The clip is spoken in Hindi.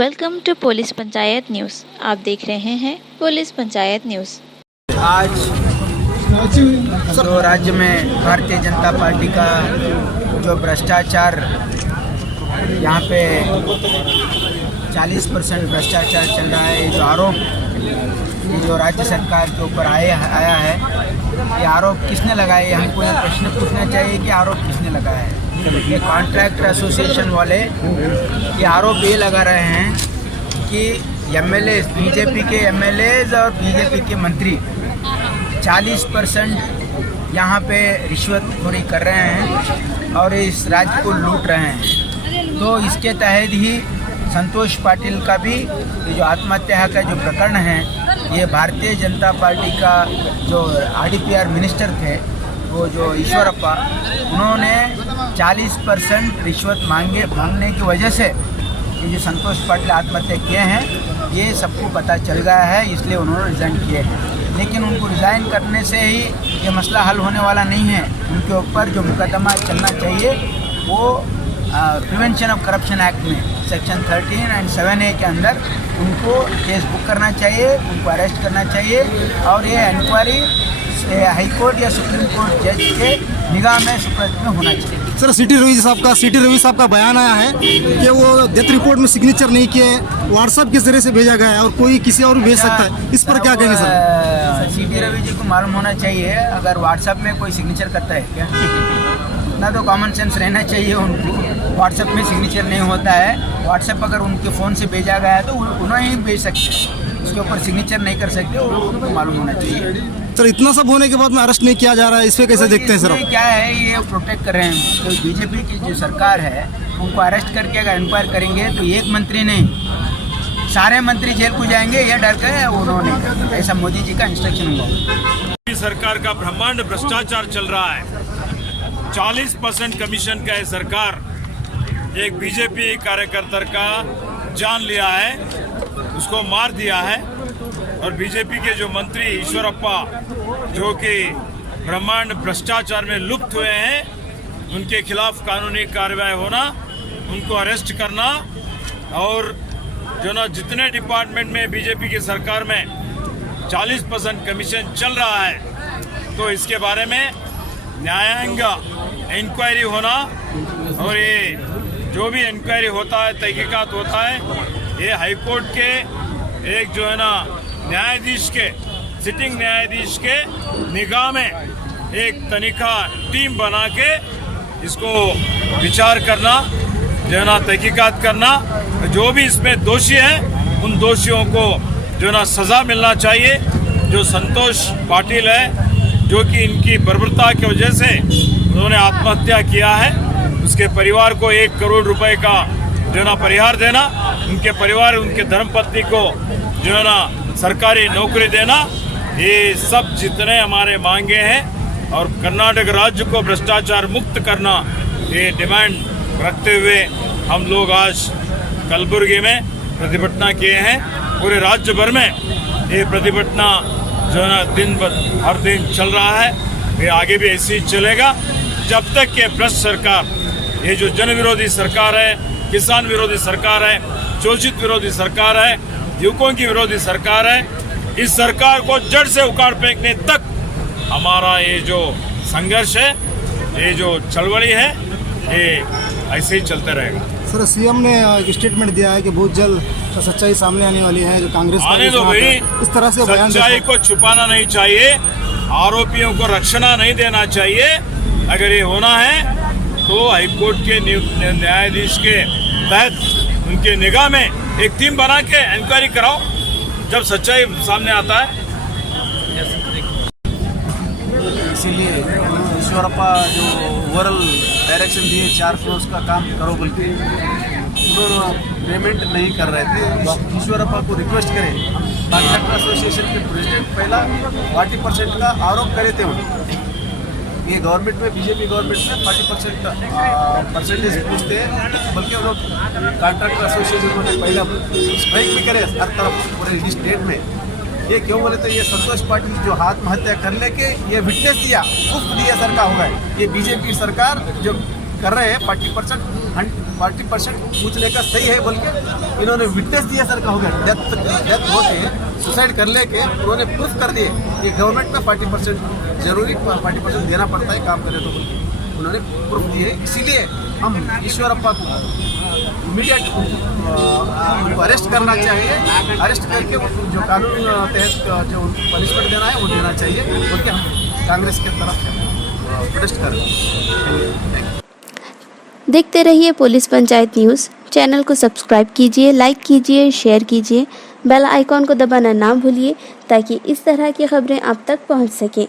Welcome to Police Panchayat News. आप देख रहे हैं पुलिस पंचायत न्यूज़। आज जो राज्य में भारतीय जनता पार्टी का जो भ्रष्टाचार यहाँ पे 40% भ्रष्टाचार चल रहा है, ये जो आरोप ये जो राज्य सरकार के ऊपर आया है, ये आरोप किसने लगाए? हमको ये प्रश्न पूछना चाहिए कि आरोप किसने लगाया है। ये कॉन्ट्रैक्टर एसोसिएशन वाले ये आरोप ये लगा रहे हैं कि एमएलए, बीजेपी के एमएलएज और बीजेपी के मंत्री 40% यहाँ पे रिश्वतखोरी कर रहे हैं और इस राज्य को लूट रहे हैं। तो इसके तहत ही संतोष पाटिल का भी ये जो आत्महत्या का जो प्रकरण है, ये भारतीय जनता पार्टी का जो आरडीपीआर मिनिस्टर थे, वो जो ईश्वरप्पा, उन्होंने 40% रिश्वत मांगने की वजह से ये जो संतोष पाटिल आत्महत्या किए हैं, ये सबको पता चल गया है, इसलिए उन्होंने रिज़ाइन किए हैं। लेकिन उनको रिज़ाइन करने से ही ये मसला हल होने वाला नहीं है। उनके ऊपर जो मुकदमा चलना चाहिए वो प्रिवेंशन ऑफ करप्शन एक्ट में सेक्शन 13 और 7A के अंदर उनको केस बुक करना चाहिए, उनको अरेस्ट करना चाहिए और ये इंक्वायरी हाई कोर्ट या सुप्रीम कोर्ट जज के निगाह में सुपर्द में होना चाहिए। सर, सिटी रवि साहब का बयान आया है कि वो डेथ रिपोर्ट में सिग्नेचर नहीं किए, व्हाट्सएप के जरिए से भेजा गया है और कोई किसी और भी भेज सकता है, इस पर क्या कहेंगे सर? सिटी रवि जी को मालूम होना चाहिए अगर व्हाट्सएप में कोई सिग्नेचर करता है क्या। इतना तो कॉमन सेंस रहना चाहिए उनको। व्हाट्सएप में सिग्नेचर नहीं होता है। व्हाट्सएप अगर उनके फ़ोन से भेजा गया है तो उन्हें ही भेज सकते हैं, उसके ऊपर सिग्नेचर नहीं कर सकते, उनको मालूम होना चाहिए। सर, इतना सब होने के बाद में अरेस्ट नहीं किया जा रहा है, इसमें कैसे देखते हैं सर? क्या है, ये प्रोटेक्ट कर रहे हैं। तो बीजेपी की जो सरकार है, उनको अरेस्ट करके अगर इंक्वायर करेंगे तो एक मंत्री नहीं, सारे मंत्री जेल को जाएंगे, ये डर के उन्होंने, ऐसा मोदी जी का इंस्ट्रक्शन हुआ। सरकार का ब्रह्मांड भ्रष्टाचार चल रहा है। 40% कमीशन का ये सरकार एक बीजेपी कार्यकर्ता का जान लिया है, उसको मार दिया है। और बीजेपी के जो मंत्री ईश्वरप्पा, जो कि ब्रह्मांड भ्रष्टाचार में लुप्त हुए हैं, उनके खिलाफ कानूनी कार्रवाई होना, उनको अरेस्ट करना और जो ना जितने डिपार्टमेंट में बीजेपी की सरकार में 40% कमीशन चल रहा है, तो इसके बारे में न्यायांग इंक्वायरी होना और ये जो भी इंक्वायरी होता है, तहकीकात होता है, ये हाईकोर्ट के एक जो है ना न्यायाधीश के, सिटिंग न्यायाधीश के निगाह में एक तनिखा टीम बना के इसको विचार करना, जो है ना तहकीकात करना, जो भी इसमें दोषी है उन दोषियों को जो है ना सज़ा मिलना चाहिए। जो संतोष पाटिल है, जो कि इनकी बर्बरता की वजह से उन्होंने आत्महत्या किया है, उसके परिवार को 1 करोड़ रुपए का जो है ना परिहार देना, उनके परिवार, उनके धर्मपत्नी को जो है ना सरकारी नौकरी देना, ये सब जितने हमारे मांगे हैं और कर्नाटक राज्य को भ्रष्टाचार मुक्त करना, ये डिमांड रखते हुए हम लोग आज कलबुर्गी में प्रतिभटना किए हैं। पूरे राज्य भर में ये प्रतिभटना जो है ना हर दिन चल रहा है, ये आगे भी ऐसे ही चलेगा जब तक कि भ्रष्ट सरकार, ये जो जन विरोधी सरकार है, किसान विरोधी सरकार है, शोषित विरोधी सरकार है, युवकों की विरोधी सरकार है, इस सरकार को जड़ से उखाड़ फेंकने तक हमारा ये जो संघर्ष है, ये जो चळवळी है, ये ऐसे ही चलते रहेगा। सर, सीएम ने एक स्टेटमेंट दिया है कि बहुत जल्द सच्चाई सामने आने वाली है, जो कांग्रेस आने दो भाई, इस तरह से सच्चाई को छुपाना नहीं चाहिए, आरोपियों को रक्षणा नहीं देना चाहिए। अगर ये होना है तो हाईकोर्ट के न्यायाधीश के तहत उनके निगाह में एक टीम बना के इंक्वायरी कराओ, जब सच्चाई सामने आता है। इसीलिए ईश्वरप्पा जो ओवरऑल डायरेक्शन दिए 4 फ्लोर्स का काम करो बोल के, उन्होंने पेमेंट नहीं कर रहे थे। ईश्वरप्पा को रिक्वेस्ट करें, कॉन्ट्रैक्टर एसोसिएशन के प्रेसिडेंट पहला 40% का आरोप करे थे उन्होंने। ये गवर्नमेंट में, बीजेपी गवर्नमेंट में 40% परसेंटेज पूछते हैं, बल्कि उन लोग कॉन्ट्रैक्टर एसोसिएशन ने पहला स्ट्राइक भी करे हर तरफ पूरे स्टेट में। ये क्यों बोले तो ये संतोष पाटिल जो आत्महत्या कर लेके ये विटनेस दिया, गुफ्त दिया सरकार होगा। ये बीजेपी सरकार जो कर रहे हैं 40% 40% पूछने का सही है, बल्कि इन्होंने विटनेस दिया सर का हो गया, डेथ होके सुसाइड कर लेके उन्होंने प्रूफ कर दिए कि गवर्नमेंट में 40% जरूरी 40% देना पड़ता है काम करे तो, बल्कि उन्होंने प्रूफ दिए। इसीलिए हम ईश्वरप्पा को इमीडिएट उनको अरेस्ट करना चाहिए, अरेस्ट करके जो कानून तहत जो पनिशमेंट देना है वो देना चाहिए, बोल के हम कांग्रेस के तरफ प्रोटेस्ट कर रहे हैं। देखते रहिए पुलिस पंचायत न्यूज़। चैनल को सब्सक्राइब कीजिए, लाइक कीजिए, शेयर कीजिए, बेल आइकॉन को दबाना ना भूलिए ताकि इस तरह की खबरें आप तक पहुंच सकें।